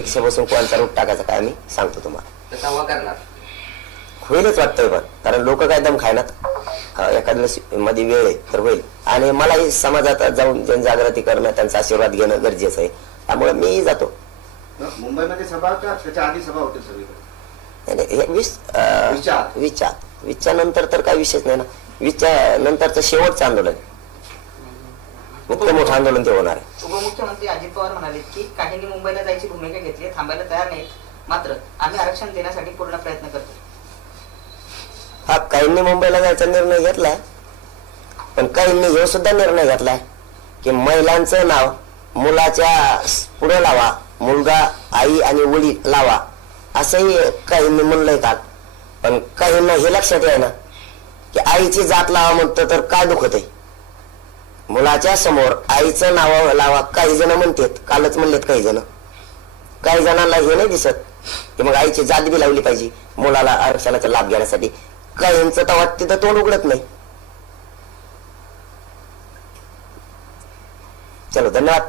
प्रत्यक्ष बसून कोणता रूट टाकायचा काय मी सांगतो तुम्हाला. तेव्हा करणार होईलच वाटतंय पण, कारण लोक काय दम खायनात. एखाद्या मध्ये वेळ आहे तर होईल. आणि मलाही समाजात जाऊन जनजागृती करणं, त्यांचा आशीर्वाद घेणं गरजेचं आहे. त्यामुळे मीही जातो. मुंबईमध्ये सभा का त्याच्या आधी सभा होते सगळीकडे? हे वीसच्या नंतर तर काही विषयच नाही ना. 20च्या नंतरचं शेवटचं आंदोलन, इतकं मोठं आंदोलन ते होणार आहे. उपमुख्यमंत्री अजित पवार म्हणाले की काहींनी मुंबईला जायची भूमिका घेतली, थांबायला तयार नाहीत, मात्र आम्ही आरक्षण देण्यासाठी पूर्ण प्रयत्न करतो. हा, काहींनी मुंबईला जायचा निर्णय घेतलाय, पण काहींनी हे सुद्धा निर्णय घेतलाय की महिलांचं नाव मुलाच्या पुढे लावा, मुलगा आई आणि वडील लावा, असंही काहींनी म्हणलंय काल. पण काहींना हे लक्षात आहे ना की आईची जात लावा म्हणतो तर काय दुखत आहे. मुलाच्या समोर आईचं नाव लावा काही जण म्हणतात, कालच म्हणलेत काही जण. काही जणांना हे नाही दिसत की मग आईची जात बी लावली पाहिजे मुलाला आरक्षणाचा लाभ घेण्यासाठी. काहींचं तर वाटतं तर तोंड उघडत नाही. चलो, धन्यवाद.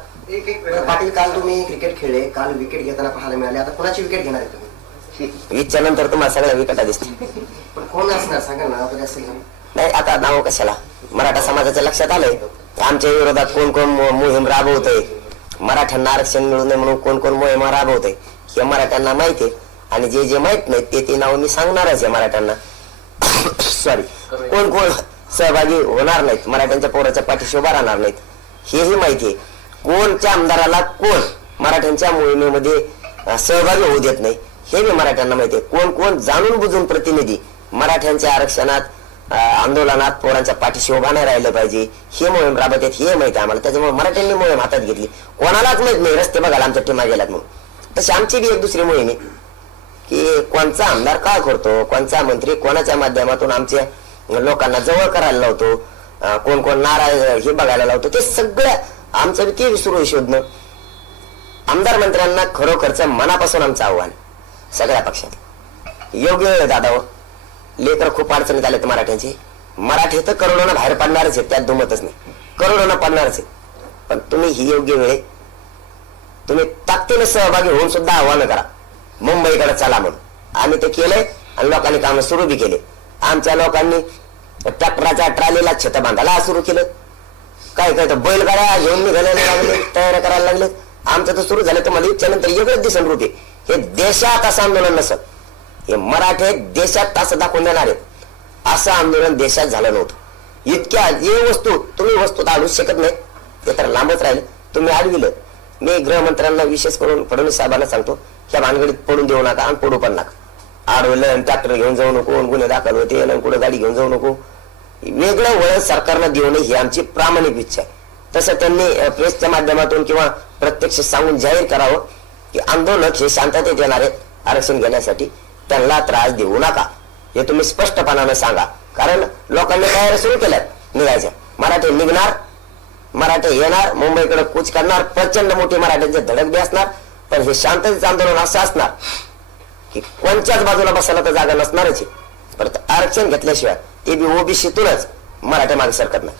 पाटील, काल तुम्ही क्रिकेट खेळले, काल विकेट घेताना पाहायला मिळाले, आता कोणाची विकेट घेणार आहे तुम्ही? 20च्या नंतर तुम्हाला सगळ्या विकटा दिसतील. पण कोण असणार सांगा ना. नाही, आता नाव कशाला. मराठा समाजाच्या लक्षात आलंय आमच्या विरोधात कोण कोण मोहीम राबवतय, मराठ्यांना आरक्षण मिळू नये म्हणून कोण कोण मोहीम राबवतय हे मराठ्यांना माहिती आहे. आणि जे जे माहित नाही ते नाव मी सांगणारच आहे मराठ्यांना. सॉरी, कोण कोण सहभागी होणार नाहीत, मराठ्यांच्या पोराच्या पाठीशी उभा राहणार नाहीत हेही माहिती आहे. कोणत्या आमदाराला कोण मराठ्यांच्या मोहिमेमध्ये सहभागी होऊ देत नाही हे बी मराठ्यांना माहिती आहे. कोण कोण जाणून बुजून प्रतिनिधी मराठ्यांच्या आरक्षणात आंदोलनात पोरांच्या पाठीशी उभा नाही राहिलं पाहिजे हे मोहीम राबवतात हे माहिती आहे आम्हाला. त्याच्यामुळे मराठ्यांनी मोहीम हातात घेतली. कोणालाच माहित नाही रस्ते बघायला आमच्या टीमा गेल्यात म्हणून. तशी आमची बी एक दुसरी मोहीम आहे की कोणचा आमदार काय करतो, कोणचा मंत्री कोणाच्या माध्यमातून आमच्या लोकांना जवळ करायला लावतो, कोण कोण नाराज हे बघायला लावतो, ते सगळं आमचं ते सुरू आहे शोधणं. आमदार मंत्र्यांना खरोखरचं मनापासून आमचं आव्हान सगळ्या पक्षात योग्य वेळ दादा. लेकर खूप अडचणीत आलेत मराठ्यांचे. मराठी तर करोडोना बाहेर पडणारच आहेत, त्यात दुमतच नाही, करोडोना पडणारच आहे. पण तुम्ही ही योग्य वेळे तुम्ही ताकदीने सहभागी होऊन सुद्धा आव्हान करा मुंबईकडे चला म्हणून. आम्ही ते केलंय आणि लोकांनी काम सुरू बी केले. आमच्या लोकांनी ट्रॅक्टरच्या ट्रॉलीला छत बांधायला सुरू केलं, काय काय तर बैलगाड्या घेऊन निघायला लागले, तयार करायला लागले. आमचं तर सुरू झालं. तुम्हाला इच्छानंतर वेगळंच दिसन रूप आहे. हे देशात असं आंदोलन नसत, हे मराठे देशात असं दाखवून देणार आहेत. असं आंदोलन देशात झालं नव्हतं. इतक्या जे वस्तू तुम्ही वस्तू आणू शकत नाही ते तर लांबच राहिले. तुम्ही अडविलं. मी गृहमंत्र्यांना विशेष करून फडणवीस साहेबांना सांगतो, ह्या भानगडीत पडून देऊ नका आणि पडू पण नका. अडवलं ट्रॅक्टर घेऊन जाऊ नको, गुन्हे दाखल होते आणि कुठे गाडी घेऊन जाऊ नको. वेगळं वळण सरकारनं देऊ नये ही आमची प्रामाणिक इच्छा आहे. तसं त्यांनी प्रेसच्या माध्यमातून किंवा प्रत्यक्ष सांगून जाहीर करावं की आंदोलक हे शांततेत येणार आहेत आरक्षण घेण्यासाठी, त्यांना त्रास देऊ नका हे तुम्ही स्पष्टपणानं सांगा. कारण लोकांनी तयारी सुरू केल्यात निघायच्या. मराठे निघणार, मराठे येणार, मुंबईकडे कूच करणार, प्रचंड मोठी मराठ्यांचे धडक बी असणार. पण हे शांततेचं आंदोलन असं असणार की कोणत्याच बाजूला बसायला तर जागा नसणारच आहे. परत आरक्षण घेतल्याशिवाय ते बी ओबीसीतूनच मराठा मागे सरकत नाही.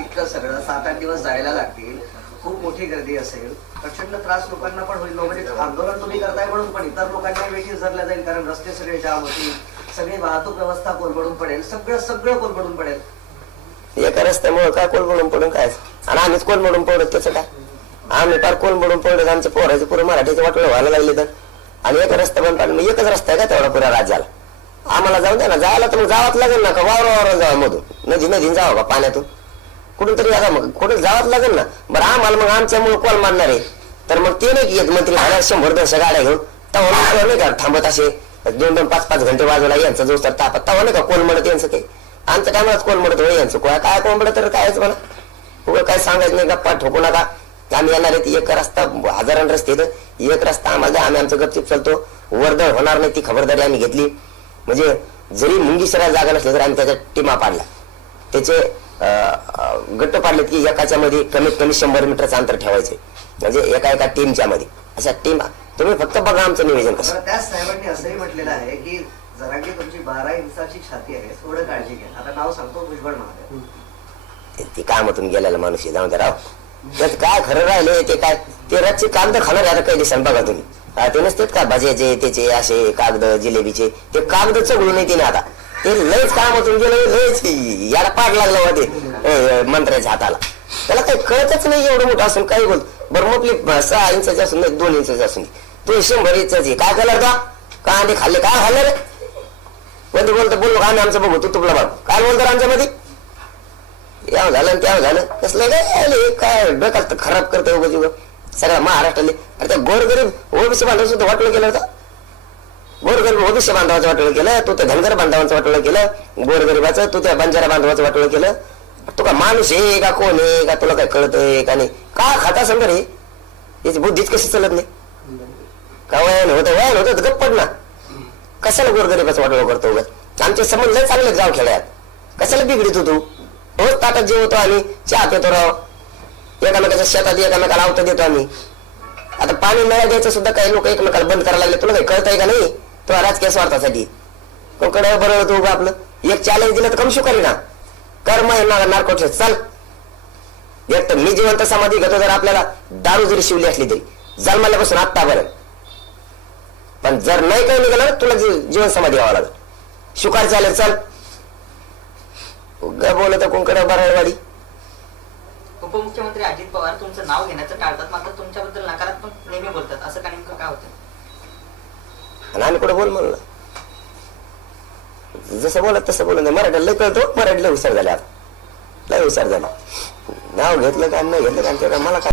इतकं सगळं 7-8 दिवस जायला लागतील, खूप मोठी गर्दी असेल, प्रचंड त्रास लोकांना पण होईल. म्हणजे आंदोलन तुम्ही करताय म्हणून पण इतर लोकांना वेठी धरल्या जाईल, कारण रस्ते सगळे जाम होतील, सगळी वाहतूक व्यवस्था कोलमडून पडेल, सगळं कोलमडून पडेल. एका रस्त्यामुळे काय कोलमडून पडून काय, आणि आम्हीच कोलमडून पडत त्याचं काय. आम्ही फार कोलमडून पडत, आमच्या पोराचे पुरे मराठीचे वाटलं व्हायला लागले तर. आणि एका रस्ता पण पाडलं, एकच रस्ता आहे का तेवढा पुऱ्या राज्याला. आम्हाला जाऊ द्या ना, जायला तर मग जावंच लागेल ना. का वावर जावं मधून नदीन जावं का पाण्यातून कुठून तरी आता मग कुठं जावंच लागेल ना. बरं आम्हाला मग आमच्यामुळे कॉल मारणार आहे तर मग ते नाही येत मंत्री 100-200 गाड्या घेऊन तेव्हा नाही का थांबत असे 2-2, 5-5 घंटे वाजवला यांचं जो तर तापत तेव्हा नाही का कोण म्हणत यांचं काही. आमच्या टायमालाच कोण म्हणत हो यांचं काय कोण म्हणत तर कायच म्हणा. उभं काय सांगायचं नाही, गप्पा ठोकू नका. आम्ही येणार आहे. एक रस्ता हजारांना रस्ते येतं, एक रस्ता आम्हाला आम्ही आमचं गपचिप चालतो. वर्दळ होणार नाही ती खबरदारी आम्ही घेतली. म्हणजे जरी मुंगीसरा जागा नसली तर आम्ही त्याच्या टीमा पाडल्या, त्याचे गट्ट पाडलेत की एकाच्या मध्ये कमीत कमी 100 मीटरचं अंतर ठेवायचे. म्हणजे एका टीमच्या मध्ये अशा टीम. तुम्ही फक्त बघा आमचं नियोजन कसं. त्याच साहेबांनी असंही म्हटलेलं आहे की जरांगे तुमची 12 इंचाची छाती आहे, थोडं काळजी घ्या. आता नाव सांगतो भुजबळ महाराज. ती कामातून गेलेला माणूस जाऊन द्या राव. त्यात काय खरं राहिले ते काय ते रातचे कागद खाणार आता काही दिवसांनी बघा तुम्ही ते नसतात का भाज्याचे त्याचे असे कागद जिलेबीचे ते कागद चघळून येते ना आता ते लयच कामातून गेलं लयच याला पाठ लागला होते मंत्र्याच्या हाताला त्याला काही कळतच नाही एवढं मोठं असून काही बोल बरं मग आपली 6 इंचाची असून नाही 2 इंचाची असून तू 100 इंचाची काय केलं का कांदे खाल्ले काय खाल्ले रे कोणते बोलतो बोललो आम्ही आमचं बघू तू तुला बघ काय बोलतो आमच्यामध्ये याव झालं त्याव झालं कसलं काय डोक्यात खराब करतोय उगाच सगळ्या महाराष्ट्राले अरे त्या गोरगरीब ओबीसी बांधव सुद्धा वाटलं केलं होतं गोरगरीब ओबीसी बांधवाचं वाटलं केलं तू त्या धनगर बांधवांचं वाटलं केलं गोरगरीबाचं तू त्या बंजारा बांधवाचं वाटलं केलं तू का माणूस आहे का कोण आहे का तुला काय कळतंय का नाही का खाता समजा रे याची बुद्धीच कशी चालत नाही का वयान होतं गप्प पड ना कशाला गोरगरीबाचं वाटलं करतो उगाच आमचे संबंध लय चांगले गाव खेड्यात कशाला बिघडितो तू रोज ताटात जेवतो आम्ही चहा पितो राव एकामेकाच्या शेतात एकामेकाला आवतं देतो आम्ही आता पाणी नळा द्यायचं सुद्धा काही लोक एकमेकाला बंद करायला लागले तुला काही कळतंय का नाही तुला राजकीय स्वार्थासाठी कोकडे बरोबर तू आपलं एक चॅलेंज दिलं तर कमी शू करी ना कर्म नारकोट चाल एक तर मी जिवंत समाधी घेतो जर आपल्याला दारू जरी शिवली असली तरी जन्माल्यापासून आत्तापर्यंत पण जर नाही काही निघालं तुला जीवन समाधी व्हावं लागेल शुकार चालेल चल बोलत कोणकडे बराडवाडी उपमुख्यमंत्री अजित पवार तुमचं नाव घेण्याचं टाळतात मात्र तुमच्याबद्दल नकारात्मक नेहमी बोलतात असं का नेमकं काय होतं आणि आम्ही कुठे बोल म्हणलं जसं बोलत तसं बोलत नाही मराठीला लय कळतो मराठीला हुशार झाले आता लय हुशार झाला नाव घेतलं का नाही घेतलं का मला काय